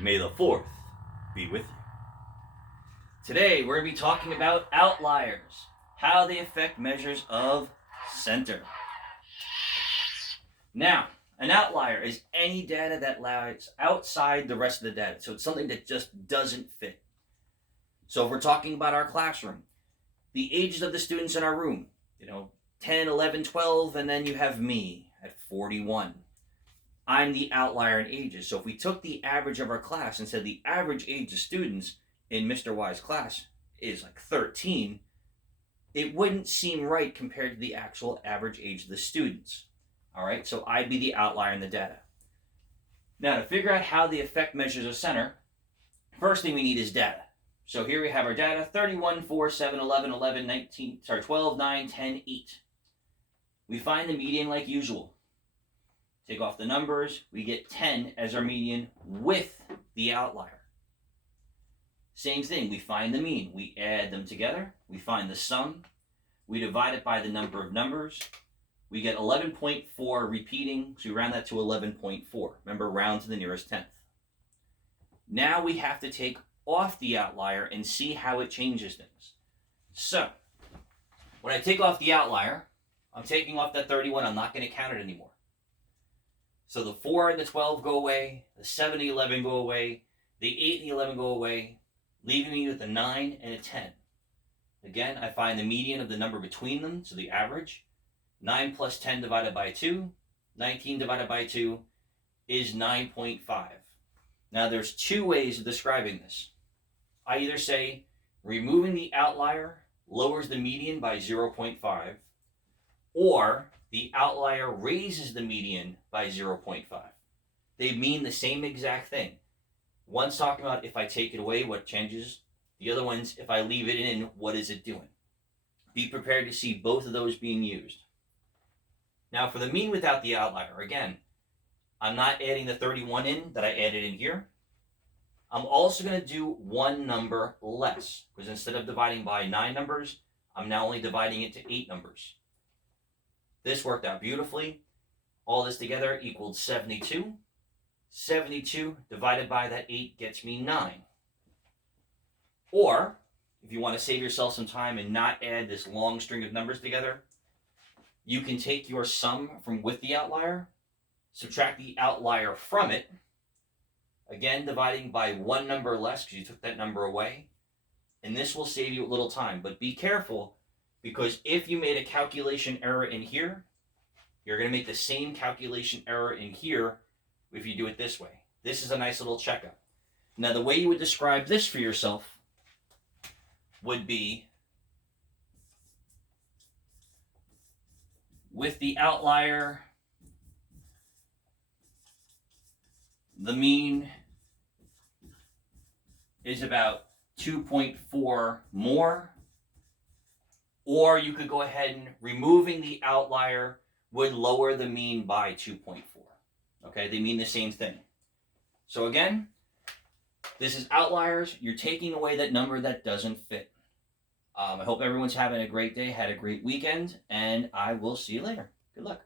May the 4th be with you. Today we're going to be talking about outliers, how they affect measures of center. Now, an outlier is any data that lies outside the rest of the data. So it's something that just doesn't fit. So if we're talking about our classroom, the ages of the students in our room, 10, 11, 12, and then you have me at 41. I'm the outlier in ages. So if we took the average of our class and said the average age of students in Mr. Y's class is like 13, it wouldn't seem right compared to the actual average age of the students. All right, so I'd be the outlier in the data. Now, to figure out how they affect measures of center, first thing we need is data. So here we have our data: 31, 4, 7, 11, 11, 19, 12, 9, 10, 8. We find the median like usual. Take off the numbers, we get 10 as our median with the outlier. Same thing, we find the mean. We add them together, we find the sum, we divide it by the number of numbers. We get 11.4 repeating, so we round that to 11.4. Remember, round to the nearest tenth. Now we have to take off the outlier and see how it changes things. So, when I take off the outlier, I'm taking off that 31, I'm not going to count it anymore. So the 4 and the 12 go away, the 7 and the 11 go away, the 8 and the 11 go away, leaving me with a 9 and a 10. Again, I find the median of the number between them, so the average. 9 plus 10 divided by 2, 19 divided by 2 is 9.5. Now there's two ways of describing this. I either say removing the outlier lowers the median by 0.5, or the outlier raises the median by 0.5. They mean the same exact thing. One's talking about if I take it away, what changes. The other one's if I leave it in, what is it doing? Be prepared to see both of those being used. Now for the mean without the outlier, again, I'm not adding the 31 in that I added in here. I'm also going to do one number less, because instead of dividing by 9 numbers, I'm now only dividing it to 8 numbers. This worked out beautifully. All this together equaled 72. 72 divided by that 8 gets me 9. Or, if you want to save yourself some time and not add this long string of numbers together, you can take your sum from with the outlier, subtract the outlier from it, again dividing by one number less because you took that number away, and this will save you a little time. But be careful, because if you made a calculation error in here, you're going to make the same calculation error in here if you do it this way. This is a nice little checkup. Now the way you would describe this for yourself would be with the outlier, the mean is about 2.4 more, or you could go ahead and removing the outlier would lower the mean by 2.4. Okay, they mean the same thing. So again, this is outliers. You're taking away that number that doesn't fit. I hope everyone's having a great day, had a great weekend, and I will see you later. Good luck.